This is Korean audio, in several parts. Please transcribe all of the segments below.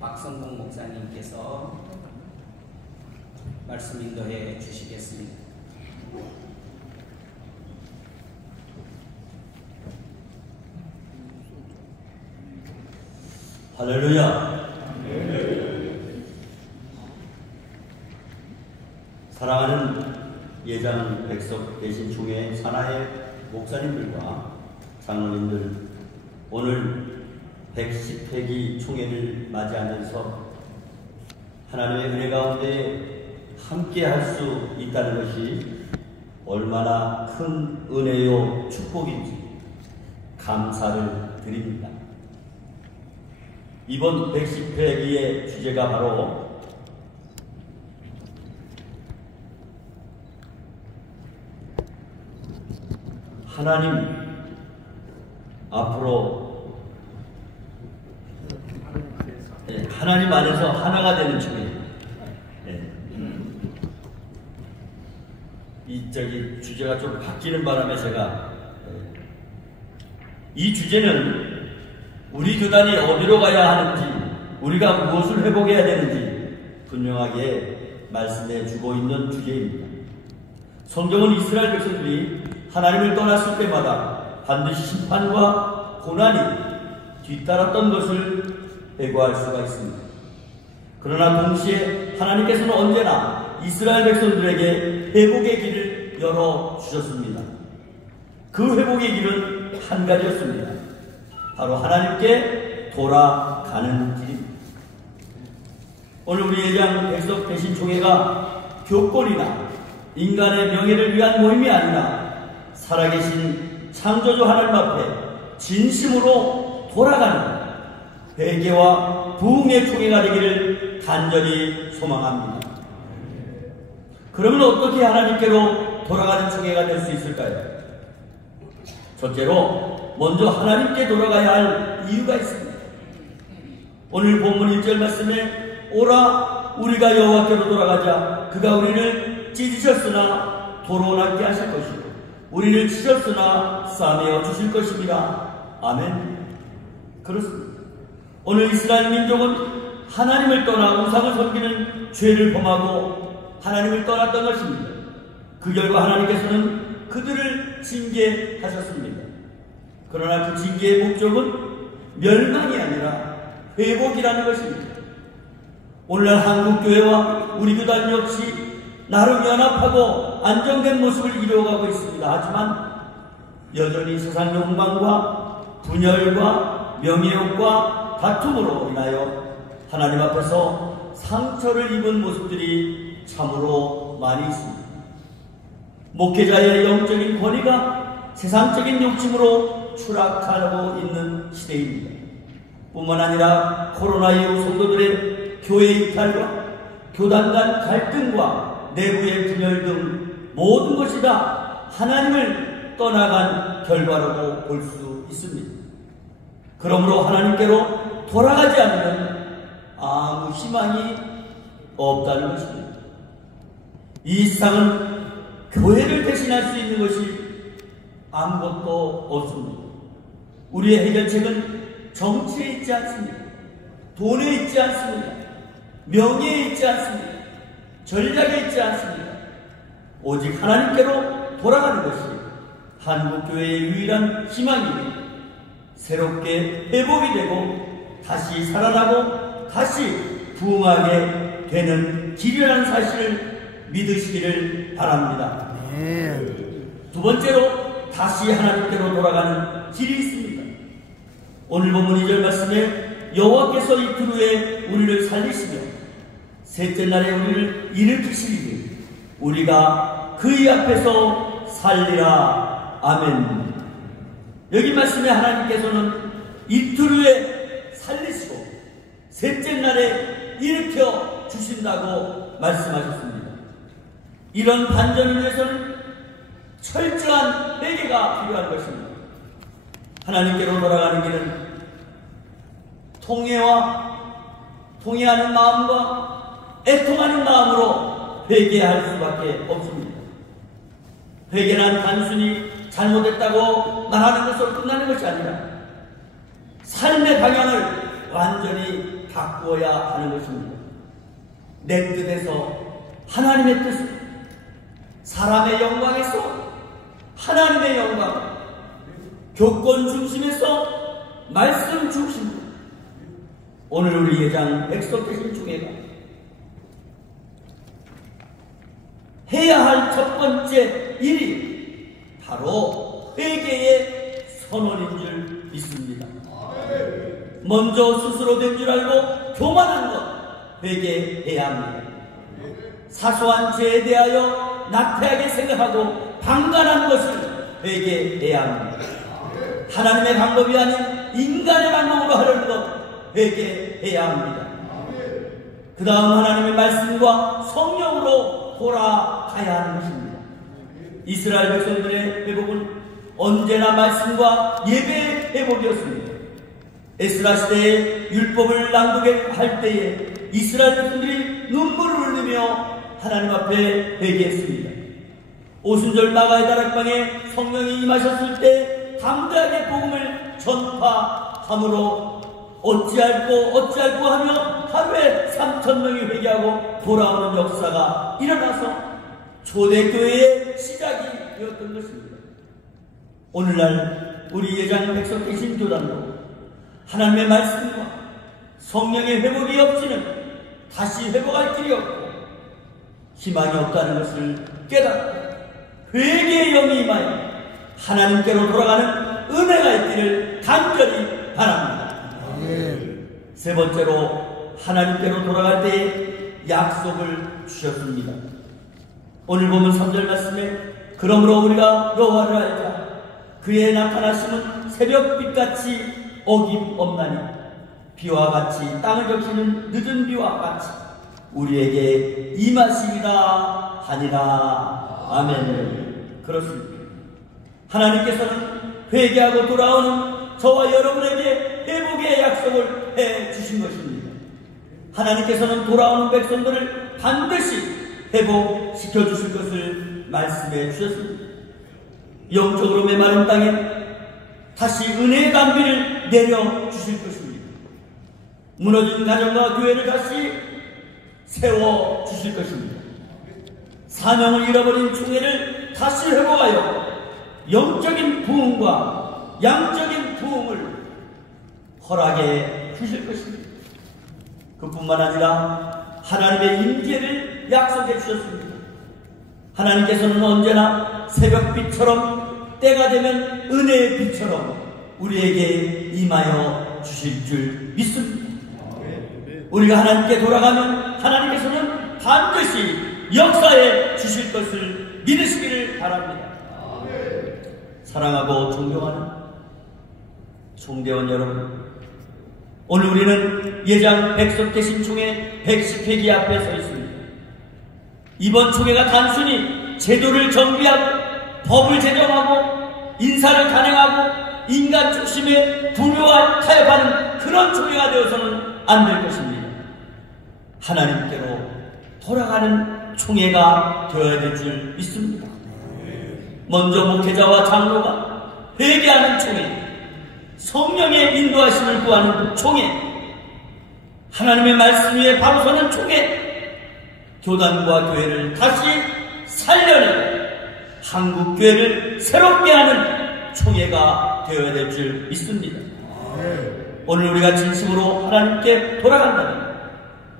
박성동 목사님께서 말씀 인도해 주시겠습니다. 할렐루야. 사랑하는 예장 백석 대신 중에 산하의 목사님들과 장로님들, 오늘 110회기 총회를 맞이하면서 하나님의 은혜 가운데 함께 할 수 있다는 것이 얼마나 큰 은혜요 축복인지 감사를 드립니다. 이번 110회기의 주제가 바로 하나님 앞으로 하나님 안에서 하나가 되는 주제. 이 주제가 좀 바뀌는 바람에 제가 이 주제는 우리 교단이 어디로 가야 하는지, 우리가 무엇을 회복해야 되는지 분명하게 말씀해 주고 있는 주제입니다. 성경은 이스라엘 백성들이 하나님을 떠났을 때마다 반드시 심판과 고난이 뒤따랐던 것을 회고할 수가 있습니다. 그러나 동시에 하나님께서는 언제나 이스라엘 백성들에게 회복의 길을 열어주셨습니다. 그 회복의 길은 한 가지였습니다. 바로 하나님께 돌아가는 길입니다. 오늘 우리 예장 백석 대신 총회가 교권이나 인간의 명예를 위한 모임이 아니라 살아계신 창조주 하나님 앞에 진심으로 돌아가는 회개와 부흥의 총회가 되기를 간절히 소망합니다. 그러면 어떻게 하나님께로 돌아가는 총회가 될 수 있을까요? 첫째로 먼저 하나님께 돌아가야 할 이유가 있습니다. 오늘 본문 1절 말씀에 오라 우리가 여호와께로 돌아가자. 그가 우리를 찢으셨으나 도로 낫게 하실 것이고 우리를 치셨으나 싸매어 주실 것입니다. 아멘. 그렇습니다. 오늘 이스라엘 민족은 하나님을 떠나 우상을 섬기는 죄를 범하고 하나님을 떠났던 것입니다. 그 결과 하나님께서는 그들을 징계하셨습니다. 그러나 그 징계의 목적은 멸망이 아니라 회복이라는 것입니다. 오늘날 한국교회와 우리 교단 역시 나름 연합하고 안정된 모습을 이루어가고 있습니다. 하지만 여전히 세상 욕망과 분열과 명예욕과 다툼으로 인하여 하나님 앞에서 상처를 입은 모습들이 참으로 많이 있습니다. 목회자의 영적인 권위가 세상적인 욕심으로 추락하고 있는 시대입니다. 뿐만 아니라 코로나 이후 성도들의 교회 이탈과 교단 간 갈등과 내부의 분열 등 모든 것이 다 하나님을 떠나간 결과라고 볼 수 있습니다. 그러므로 하나님께로 돌아가지 않으면 아무 희망이 없다는 것입니다. 이 세상은 교회를 대신할 수 있는 것이 아무것도 없습니다. 우리의 해결책은 정치에 있지 않습니다. 돈에 있지 않습니다. 명예에 있지 않습니다. 전략에 있지 않습니다. 오직 하나님께로 돌아가는 것이 한국교회의 유일한 희망이며 새롭게 회복이 되고 다시 살아나고 다시 부흥하게 되는 길이라는 사실을 믿으시기를 바랍니다. 두 번째로 다시 하나님께로 돌아가는 길이 있습니다. 오늘 본문 2절 말씀에 여호와께서 이틀 후에 우리를 살리시며 셋째 날에 우리를 일으키시리니 우리가 그의 앞에서 살리라. 아멘. 여기 말씀에 하나님께서는 이틀 후에 살리시고 셋째 날에 일으켜 주신다고 말씀하셨습니다. 이런 반전을 위해서는 철저한 회개가 필요한 것입니다. 하나님께로 돌아가는 길은 통회하는 마음과 애통하는 마음으로 회개할 수밖에 없습니다. 회개는 단순히 잘못했다고 말하는 것으로 끝나는 것이 아니라 삶의 방향을 완전히 바꾸어야 하는 것입니다. 내 뜻에서 하나님의 뜻으로, 사람의 영광에서 하나님의 영광, 교권 중심에서 말씀 중심으로 오늘 우리 예장 엑소테신 총회가 해야 할 첫 번째 일이 바로 회개의 선언인 줄 믿습니다. 먼저 스스로 된 줄 알고 교만한 것 회개해야 합니다. 사소한 죄에 대하여 나태하게 생각하고 방관한 것을 회개해야 합니다. 하나님의 방법이 아닌 인간의 방법으로 하려는 것 회개해야 합니다. 그 다음 하나님의 말씀과 성령으로 돌아가야 하는 것입니다. 이스라엘 백성들의 회복은 언제나 말씀과 예배의 회복이었습니다. 에스라 시대에 율법을 낭독할 때에 이스라엘 백성들이 눈물을 흘리며 하나님 앞에 회개했습니다. 오순절 나가의 다락방에 성령이 임하셨을 때 담대하게 복음을 전파함으로 어찌할꼬 하며 하루에 3,000명이 회개하고 돌아오는 역사가 일어나서 초대교회의 시작이 되었던 것입니다. 오늘날 우리 예장 백성계신 교단도 하나님의 말씀과 성령의 회복이 없이는 다시 회복할 길이 없고 희망이 없다는 것을 깨닫고 회개의 영이 임하여 하나님께로 돌아가는 은혜가 있기를 간절히 바랍니다. 세 번째로 하나님께로 돌아갈 때에 약속을 주셨습니다. 오늘 보면 3절 말씀에 그러므로 우리가 여호와를 알자 그의 나타나심은 새벽빛같이 어김없나니 비와 같이 땅을 적시는 늦은 비와 같이 우리에게 임하시리라 하니라. 아멘. 그렇습니다. 하나님께서는 회개하고 돌아오는 저와 여러분에게 회복의 약속을 해 주신 것입니다. 하나님께서는 돌아오는 백성들을 반드시 회복시켜 주실 것을 말씀해 주셨습니다. 영적으로 메마른 땅에 다시 은혜의 담비를 내려 주실 것입니다. 무너진 가정과 교회를 다시 세워 주실 것입니다. 사명을 잃어버린 총회를 다시 회복하여 영적인 부흥과 양적인 부흥을 허락해 주실 것입니다. 그뿐만 아니라 하나님의 임재를 약속해 주셨습니다. 하나님께서는 언제나 새벽빛처럼 때가 되면 은혜의 빛처럼 우리에게 임하여 주실 줄 믿습니다. 우리가 하나님께 돌아가면 하나님께서는 반드시 역사해 주실 것을 믿으시기를 바랍니다. 사랑하고 존경하는 총대원 여러분, 오늘 우리는 예장 백석대신 총회 110회기 앞에 서 있습니다. 이번 총회가 단순히 제도를 정비하고 법을 제정하고 인사를 단행하고 인간 중심의 분류와 타협하는 그런 총회가 되어서는 안 될 것입니다. 하나님께로 돌아가는 총회가 되어야 될 줄 믿습니다. 먼저 목회자와 장로가 회개하는 총회, 성령의 인도하심을 구하는 총회, 하나님의 말씀 위에 바로 서는 총회, 교단과 교회를 다시 살려내고 한국교회를 새롭게 하는 총회가 되어야 될 줄 믿습니다. 오늘 우리가 진심으로 하나님께 돌아간다면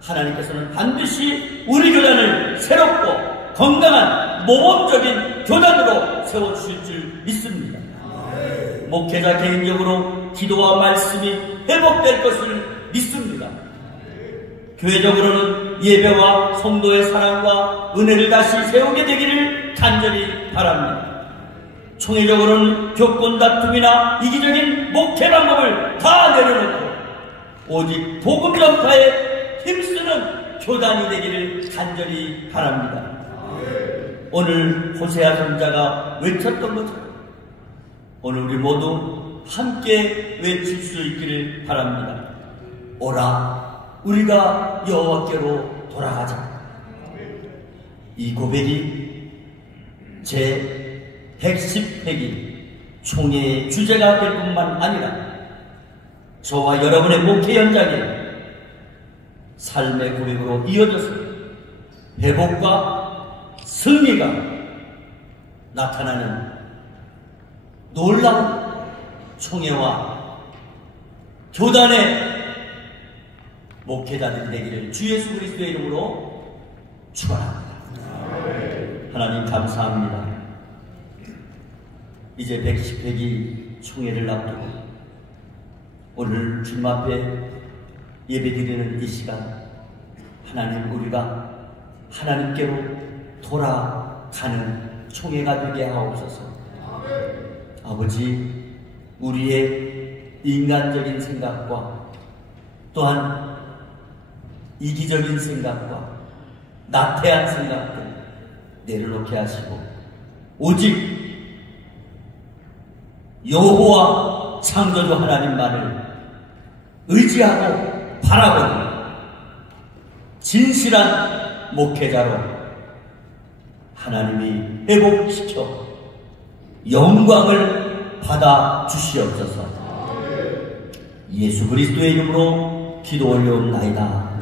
하나님께서는 반드시 우리 교단을 새롭고 건강한 모범적인 교단으로 세워주실 줄 믿습니다. 목회자 개인적으로 기도와 말씀이 회복될 것을 믿습니다. 교회적으로는 예배와 성도의 사랑과 은혜를 다시 세우게 되기를 간절히 바랍니다. 총회적으로는 교권 다툼이나 이기적인 목회 방법을 다 내려놓고 오직 복음 전파에 힘쓰는 교단이 되기를 간절히 바랍니다. 오늘 호세아 선자가 외쳤던 것처럼 오늘 우리 모두 함께 외칠 수 있기를 바랍니다. 오라, 우리가 여호와께로 돌아가자. 이 고백이 제 110회기 총회의 주제가 될 뿐만 아니라 저와 여러분의 목회 현장에 삶의 고백으로 이어져서 회복과 승리가 나타나는 놀라운 총회와 교단의 목회자들이 되기를 주 예수 그리스도의 이름으로 축원합니다. 하나님 감사합니다. 이제 110회기 총회를 앞두고 오늘 주님 앞에 예배드리는 이 시간, 하나님, 우리가 하나님께로 돌아가는 총회가 되게 하옵소서. 아버지, 우리의 인간적인 생각과 또한 이기적인 생각과 나태한 생각들 내려놓게 하시고 오직 여호와 창조주 하나님만을 의지하고 바라보는 진실한 목회자로 하나님이 회복시켜 영광을 받아 주시옵소서. 예수 그리스도의 이름으로 기도 올려옵나이다.